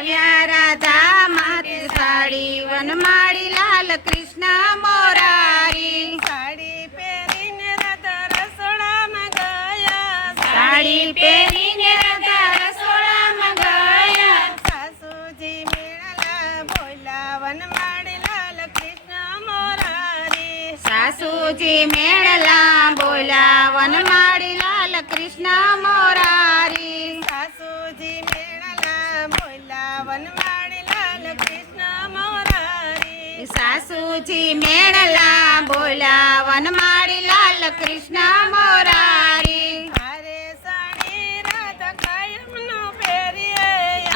આવ્યા રાધા માતે સાડી વનમાળી લાલ કૃષ્ણ મોરારી સાડી પહેરીને રાધા રસોડામાં ગયા સાડી પહેરીને રાધા રસોડામાં ગયા સાસુજી મેળલા બોલ્યા વનમાળી લાલ કૃષ્ણ મોરારી સાસુજી મેળલા બોલ્યા વનમાળી લાલ કૃષ્ણ મોરારી સાસુજી મેળલા બોલ્યા વનમાળી લાલ કૃષ્ણ મોરારી સાસુજી મેળલા બોલ્યા વનમાળી લાલ કૃષ્ણ મોરારી હારે સાડી રાધા કાયમનો પહેરીએ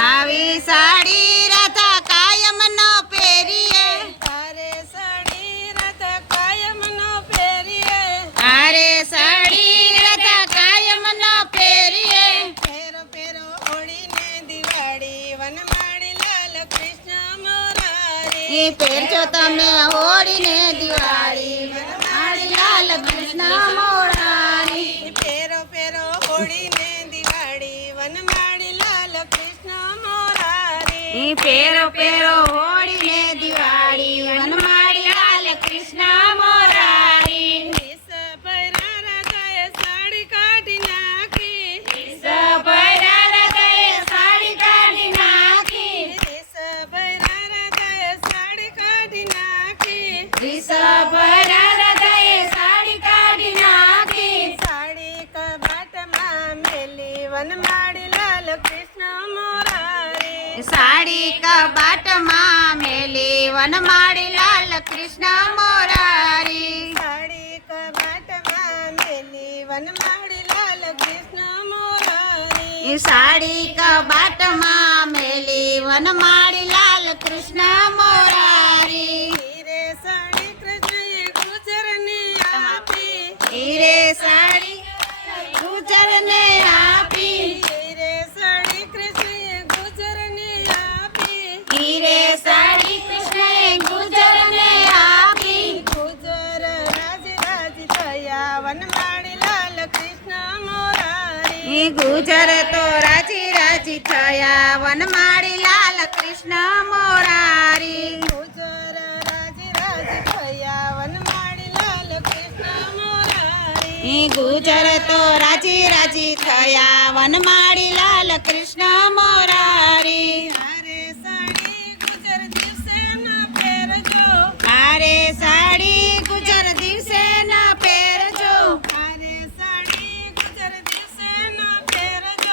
આવી સાડી રાધા કાયમ નો પહેરીએ હારે સાડી રાધા કાયમનો પહેરીએ આરે સાડી રાધા કાયમ નો પહેરીએ ફેરો ફેરો ઓળીને દિવાળી વનમાળી લાલ કૃષ્ણ મોરારી એ પહેરજો તમે હોળીને દિવાળી વનમાળી લાલ કૃષ્ણ મોરારી ફેરો ફેરો ઓળીને દિવાળી વનમાળી લાલ કૃષ્ણ મોરારી પેરો પેરો હોળીને દિવાળી વનમાળી લાલ કૃષ્ણ મોરારી ભૈરા રાધાએ સાડી કાઢી નાખી સભરા હૃદયે સાડી કાઢી નાખી ભૈરા રાધાએ સાડી કાઢી નાખી સભરા હૃદયે સાડી કાઢી નાખી સાડી કબાટમાં મેલી વનમાળી લાલ કૃષ્ણ મોરારી સાડી કબાટમાં મેલી વનમાળી લાલ કૃષ્ણ મોરારી સાડી કબાટમાં મેલી વનમાળી લાલ કૃષ્ણ મોરારી સાડી કબાટમાં મેલી વનમાળી લાલ કૃષ્ણ મોરારી હીરે સાડી કૃષ્ણએ ગુજરને આપી હીરે સાડી ગુજરને આપી હીરે સાડી કૃષ્ણએ ગુજરને આપી હીરે સાડી કૃષ્ણએ ગુજરને આપી ગુજર રાજ રાજ થયા વનમાળી લાલ કૃષ્ણ મોરારી ગુજર તો રાજી રાજી થયા વનમાળી લાલ કૃષ્ણ મોરારી ગુજર રાજ રાજ થયા વનમાળી લાલ કૃષ્ણ મોરારી ગુજર તો રાજી રાજી થયા વનમાળી લાલ કૃષ્ણ મોરારી હારે સાડી ગુજર દિવસે ના પહેરજો આરે સાડી ગુજર દિવસે ના પહેરજો હારે સાડી ગુજર દિવસે ના પહેરજો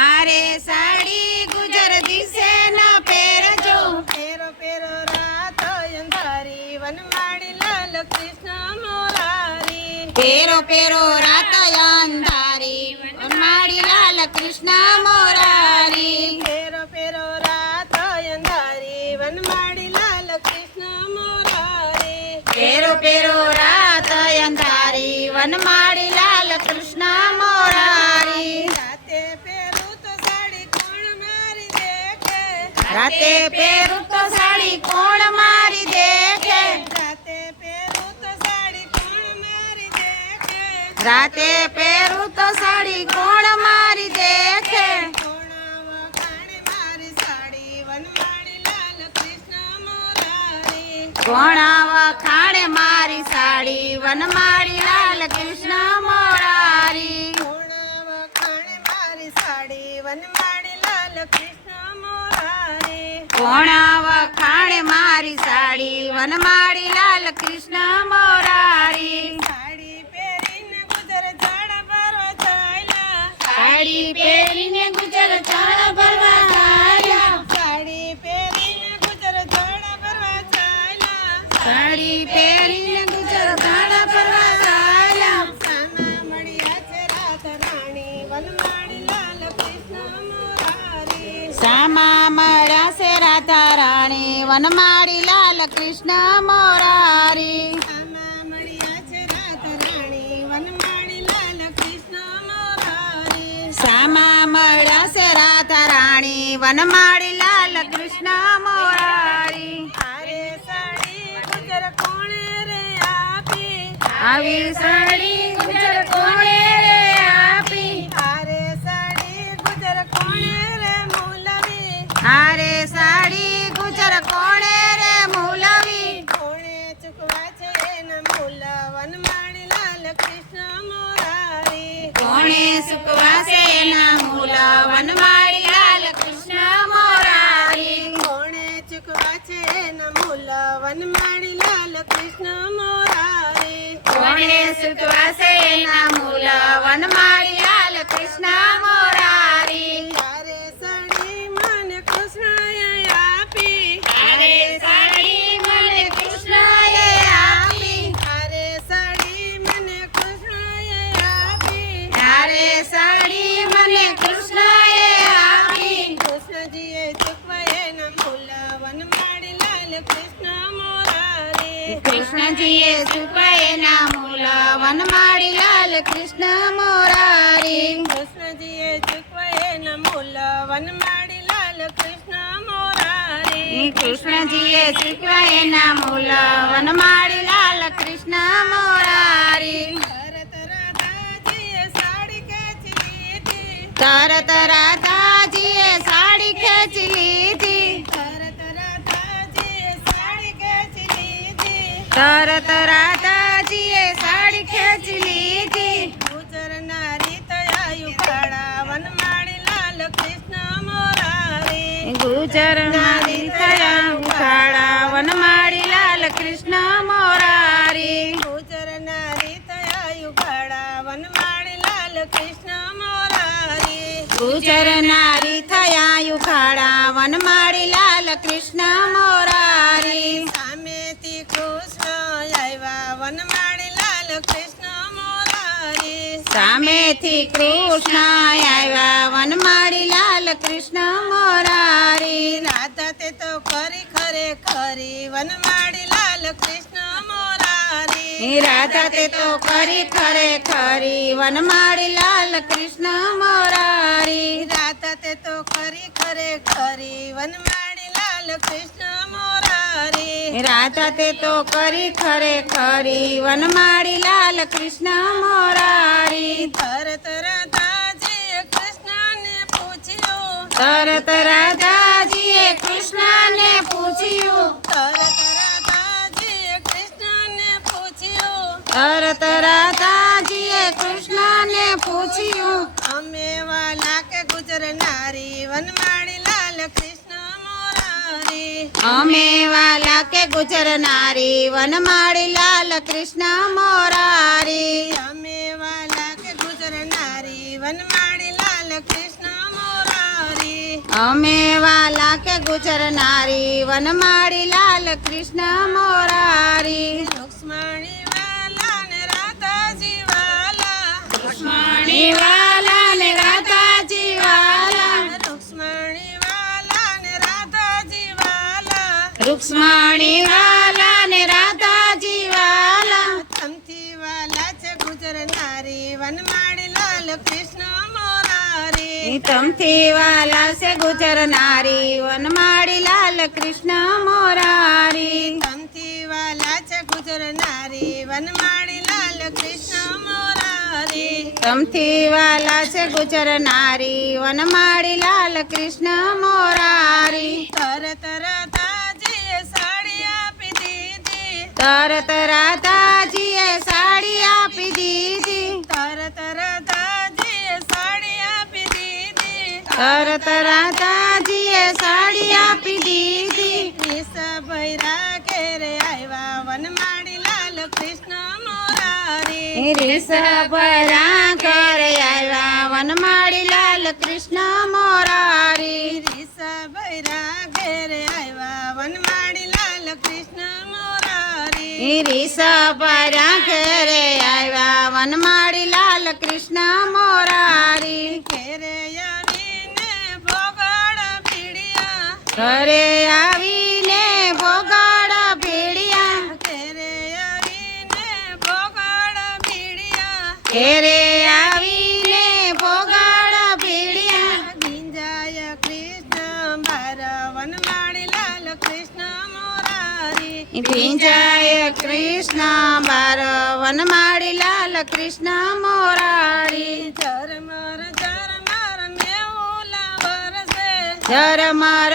આરે સાડી ગુજર દિવસે ના પહેરજો ફેરો ફેરો રાત અંધારી વનમાળી લાલ કૃષ્ણ મોરારી પેરો પેરો રાત અંધારી વનમાળી લાલ કૃષ્ણ મોરારી ફેરો ફેરો રાત અંધારી વનમાળી લાલ કૃષ્ણ મોરારી પેરો પેરો રાત અંધારી વનમાળી લાલ કૃષ્ણ મોરારી રાતે પહેરું તો સાડી કોણ મારી દેખે રાતે પહેરું તો સાડી કોણ મારી દેખે રાતે પહેરું તો સાડી કોણ મારી દેખે રાતે પહેરું તો સાડી કોણ મારી દેખે કોણા વખાણે મારી સાડી વનમાળી લાલ કૃષ્ણ મોરારી કોણા વખાણે મારી સાડી વનમાળી લાલ કૃષ્ણ મોરારી કોણા વખાણે મારી સાડી વનમાળી લાલ કૃષ્ણ મોરારી કોણા વખાણે મારી સાડી વનમાળી લાલ કૃષ્ણ મોરારી સાડી પહેરીને ગુજર ઝાડા ભરવા ચાલ્યા સાડી પહેરીને ગુજર ચાળ ભરવા ચાલ્યા સાડી પહેરીને ગુજર ઝાડા ભરવા ચાલ્યા સાડી પહેરીને ગુજર ચાળ ભરવા ચાલ્યા સામા મળ્યા છે રાત રાણી વનમાળી લાલ કૃષ્ણ મોરારી સામા મળ્યા છે રાધા રાણી વનમાળી લાલ કૃષ્ણ મોરારી સામા મળ્યા છે રાત રાણી વનમાળી લાલ કૃષ્ણ મોરારી સામા મળ્યા છે રાધા રાણી વનમાળી લાલ કૃષ્ણ મોરારી હારે સાડી ગુજર કોણે રે આપી આવી સાડી ગુજર કોણે રે આપી હારે સાડી ગુજર કોણે રે મૂલવી હારે વનમાળી લાલ કૃષ્ણ મોરારી કોણે ચૂકવા છે એના મૂલ વનમાળી લાલ કૃષ્ણ મોરારી કોણે સુતવાસે ના મૂલ વનમાળી લાલ કૃષ્ણ મોરારી તારે સાડી મને કૃષ્ણએ આપી તારે સાડી મને કૃષ્ણએ આપી તારે સાડી મને કૃષ્ણએ આપી તારે સાડી મને કૃષ્ણએ આપી કૃષ્ણજીએ ચૂકવા એના મૂલ વનમાળી લાલ કૃષ્ણ મોરારી કૃષ્ણજીએ સુપાયના મૂલ વનમાળી લાલ કૃષ્ણ મોરારી કૃષ્ણજીએ ચૂકવા એના મૂલ વનમાળી લાલ કૃષ્ણ મોરારી કૃષ્ણજીએ સુપાયના મૂલ વનમાળી લાલ કૃષ્ણ મોરારી તરત રાધાજીએ સાડી ખેંચી લીધી તરત રાધાજીએ સાડી ખેંચી લીધી તરત રાધાજીએ સાડી ખેંચી લીધી તરત રાધાજીએ સાડી ખેંચી લીધી ગુજરના રીત આયુ કાળા વનમાળી લાલ કૃષ્ણ મોરારી ગુજરનારી થયા ઉખાડા વનમાળી લાલ કૃષ્ણ મોરારી ગુજરના રીત આયુ કાળા વનમાળી લાલ કૃષ્ણ મોરારી ગુજરનારી થયા ઉખાડા વનમાળી લાલ કૃષ્ણ મોરારી સામેથી કૃષ્ણ આવ્યા વનમાળી લાલ કૃષ્ણ મોરારી સામેથી કૃષ્ણ આવ્યા વનમાળી લાલ કૃષ્ણ મોરારી રાધા તે તો ખરી ખરે ખરી વનમાળી લાલ કૃષ્ણ મોરારી રાધા તે તો કરી ખરે ખરી વનમાળી લાલ કૃષ્ણ મોરારી રાધા તે તો ખરી ખરે ખરી વનમાળી લાલ કૃષ્ણ મોરારી રાધા તે તો કરી ખરે ખરી વનમાળી લાલ કૃષ્ણ મોરારી તરત રાધાજીએ કૃષ્ણને પૂછ્યું તરત રાધાજીએ કૃષ્ણને પૂછ્યું તરત રાધાજીએ કૃષ્ણને પૂછ્યું તરત રાધાજીએ કૃષ્ણને પૂછ્યું અમે વાલા કે ગુજરનારી વનમાળી લાલ કૃષ્ણ મોરારી અમે વાલા કે ગુજરનારી વનમાળી લાલ કૃષ્ણ મોરારી અમે વાલા કે ગુજરનારી વનમાળી લાલ કૃષ્ણ મોરારી અમે વાલા કે ગુજરનારી વનમાળી લાલ કૃષ્ણ મોરારી રુક્ષ્મણી વાલા ને રાધાજી વાલા રુક્ષ્મણી વાલા ને રાધાજી વાલા રુક્ષ્મણી વાલા ને રાધાજી વાલા રુક્ષ્મણી વાલા ને રાધાજી વાલા તમથી વાલા છે ગુજરનારી વનમાળી લાલ કૃષ્ણ મોરારી તમથી વાલા છે ગુજરનારી વનમાળી લાલ કૃષ્ણ મોરારી તમથી વાલા છે ગુજરનારી વનમાળી લાલ કૃષ્ણ મોરારી તમથી વાલા છે ગુજરનારી વનમાળી લાલ કૃષ્ણ મોરારી તરત રાધાજીએ સાડી આપી દીધી તરત રાધાજીએ સાડી આપી દીધી તરત રાધાજીએ સાડી આપી દીધી તરત રાધાજીએ સાડી આપી દીધી રીસા ભૈરા ઘેરે આવ્યા વનમાળી લાલ કૃષ્ણ મોરારી રીસભરા ઘરે આવ્યા વનમાળી લાલ કૃષ્ણ મોરારી રીસા ભૈરા ઘેરે આવ્યા વનમાળી લાલ કૃષ્ણ મોરારી રીસભરા ઘરે આવ્યા વનમાળી લાલ કૃષ્ણ મોરારી ઘેરે આવીને ભોગળ પીડિયા ઘરે આવીને ભોગળ ભેડિયા ઘેરે આવીને ભોગળ પીડિયા ઘેરે આવીને ભોગળ ભેડિયા ગિંજાય કૃષ્ણ બાર વનમાળી લાલ કૃષ્ણ મોરારી ભીંજાય કૃષ્ણ બાર વનમાળી લાલ કૃષ્ણ મોરારી ઝરમર મેહુલા વરસે ઝરમર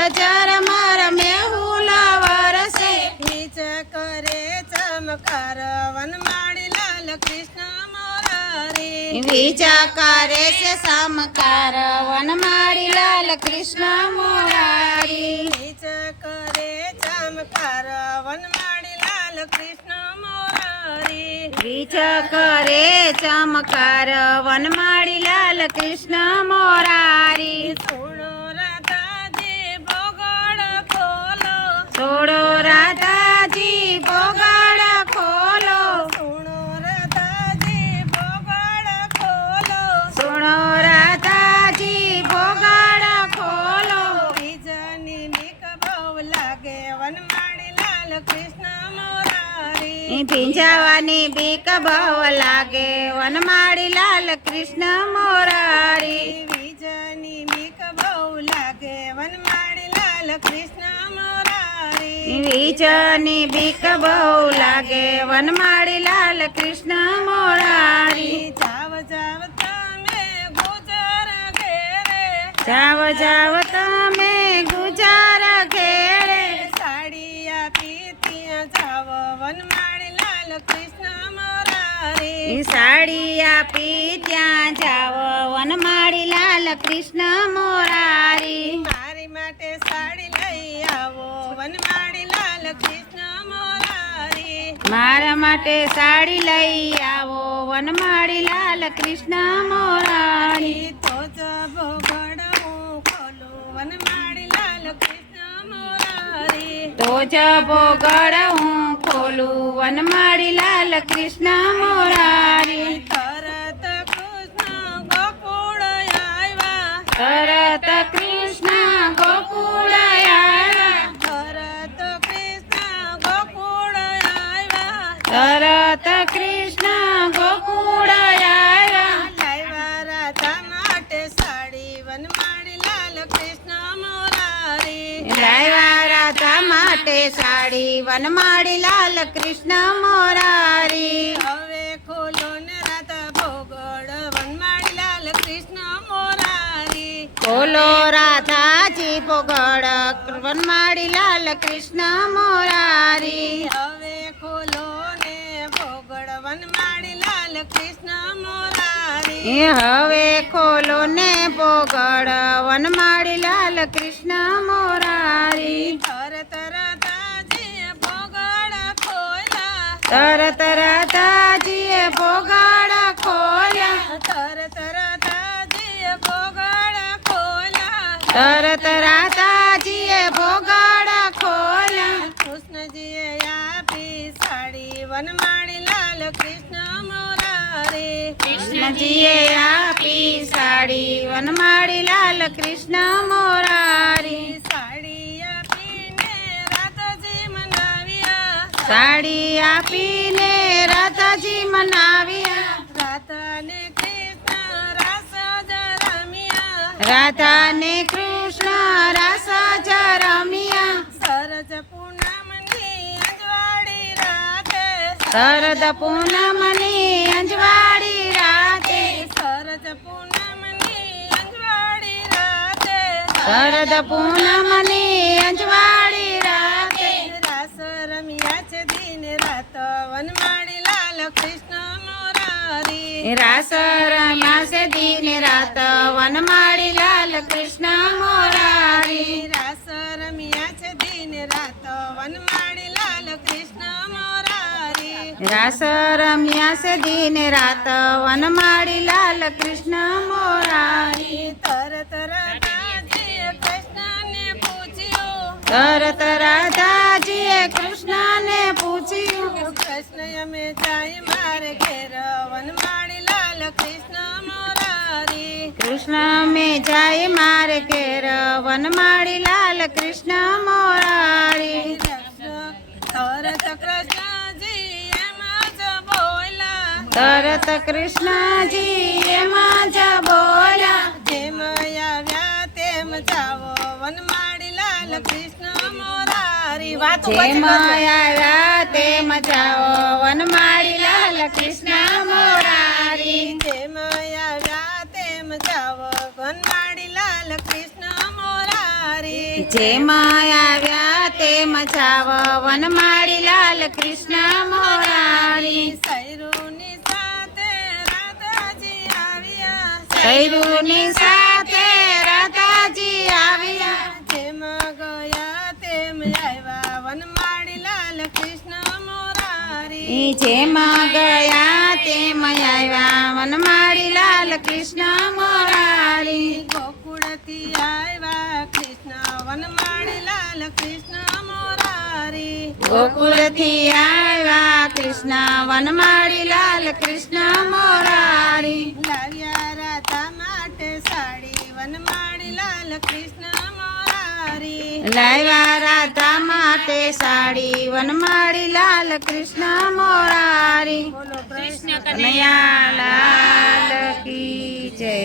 મેહુલા વરસે નીચ કરે ચમકાર વનમાળી લાલ કૃષ્ણ મોરારી વિજા કરે છે સમકાર વનમાળી લાલ કૃષ્ણ મોરારી નીચ કરે ચમકાર વનમાળી લાલ કૃષ્ણ મોરારી વિજ કરે ચમકાર વનમાળી લાલ કૃષ્ણ મોરારી સુણો રાધાજી ભોગળ ખોલો છોડો રાધાજી ભોગળ ખોલો સુણો રાધાજી ભોગળ ખોલો સુણો રાધાજી ભોગળ ખોલો બીજની નીક બહુ લાગે વનમાળી લાલ કૃષ્ણ મોરારી ભીંજાવાની બીક બહુ લાગે વનમાળી લાલ કૃષ્ણ મોરારી બીજની નીક બહુ લાગે વનમાળી લાલ કૃષ્ણ મોરારી વિજની બીક બહુ લાગે વનમાળી લાલ કૃષ્ણ મોરારી જાવ જાવ તમે ગુજર ઘેરે જાવ જાવ તમે ગુજાર ઘેરે સાડી આપી ત્યાં જાવ વનમાળી લાલ કૃષ્ણ મોરારી સાડી આપી ત્યાં જાવ વનમાળી લાલ કૃષ્ણ મોરારી મારી માટે સાડી લઈ આવો વનમાળી લાલ કૃષ્ણ મોરારી મારા માટે સાડી લઈ આવો વનમાળી લાલ કૃષ્ણ મોરારી તો જ ભોગડ હું ખોલું વનમાળી લાલ કૃષ્ણ મોરારી તો જ ભોગળ હું ખોલું વનમાળી લાલ કૃષ્ણ મોરારી તરત કૃષ્ણ ગોકુળ આવ્યા તરત કૃષ્ણ ગોકુળ આવ્યા તરત કૃષ્ણ ગોકુળ આવ્યા તરત કૃષ્ણ ગોકુળ આવ્યા લાવ્યા રાધા માટે સાડી વનમાળી લાલ કૃષ્ણ મોરારી લાવ્યા રાધા માટે સાડી વનમાળી લાલ કૃષ્ણ મોરારી હવે ખોલો ને રાધા ભોગડ વનમાળી લાલ કૃષ્ણ મોરારી ખોલો રાધાજી ભોગળ વનમાળી લાલ કૃષ્ણ મોરારી હવે ખોલો ને ભોગડ વનમાળી લાલ કૃષ્ણ મોરારી હવે ખોલો ને ભોગળ વનમાળી લાલ કૃષ્ણ મોરારી તરત રાધાજીએ ભોગડ ખોલ્યા તરત રાધાજીએ ભોગળ ખોલ્યા તરત રાધાજીએ ભોગડ ખોલ્યા તરત રાધાજીએ ભોગળ ખોલ્યા કૃષ્ણજીએ આપી સાડી વનમાળી લાલ કૃષ્ણ મોરારી કૃષ્ણજીએ આપી સાડી વનમાળી લાલ કૃષ્ણ મોરારી સાડી આપીને રાધાજી મનાવ્યા સાડી આપીને રાધાજી મનાવ્યા રાધાને કૃષ્ણ રાસ જ રમ્યા રાધા ને કૃષ્ણ રાસ જ રમ્યા સરજ પૂનમની અજવાળી રાતે શરદ પૂનમની અંજવાળી રાતે સરજ પૂનમની અજવાળી રાતે શરદ પૂનમની અંજવાળી રાતે રાસ રમ્યા છે દિન રાત વનમાળી લાલ કૃષ્ણ મોરારી રાસ રમ્યા છે દિન રાત વનમાળી લાલ કૃષ્ણ મોરારી રાસ રમ્યા છે દિન રાત વનમાળી લાલ કૃષ્ણ મોરારી રાસ રમ્યા છે દિન રાત વનમાળી લાલ કૃષ્ણ મોરારી તરત રાધાજીએ કૃષ્ણને પૂછ્યું તરત રાધાજીએ કૃષ્ણને પૂછ્યું કૃષ્ણ અમે જાય મારે ઘેર વનમાળી લાલ કૃષ્ણ મોરારી કૃષ્ણ મેં જાય મારે ઘેર વનમાળી લાલ કૃષ્ણ મોરારી તરત કૃષ્ણજી એમાં જ બોલ્યા તરત કૃષ્ણજી એમાં જ બોલ્યા જેમ આવ્યા તેમ જાવો વનમાળી લાલ કૃષ્ણ મોરારી વાતો જેમ આવ્યા તેમ જાઓ વનમાળી લાલ કૃષ્ણ મોરારી જેમ આવ્યા તેમ જાવો વનમાળી લાલ કૃષ્ણ મોરારી જેમ આવ્યા તેમ જાવ વનમાળી લાલ કૃષ્ણ મોરારી સૈરુની સાથે રાધાજી ભૈરુની સાથે રાધાજી આવ્યા જેમાં ગયા તેમ આવ્યા વનમાળી લાલ કૃષ્ણ મોરારી જેમાં ગયા તેમ આવ્યા વનમાળી લાલ કૃષ્ણ મોરારી ગોકુળથી આવ્યા કૃષ્ણ વનમાળી લાલ કૃષ્ણ મોરારી ગોકુળથી આવ્યા કૃષ્ણ વનમાળી લાલ કૃષ્ણ મોરારી લાવ્યા રાધા માટે સાડી વનમાળી લાલ કૃષ્ણ મોરારી લાવ્યા રાધા માટે સાડી વનમાળી લાલ કૃષ્ણ મોરારી બોલો કૃષ્ણ કનૈયા લાલ કી જય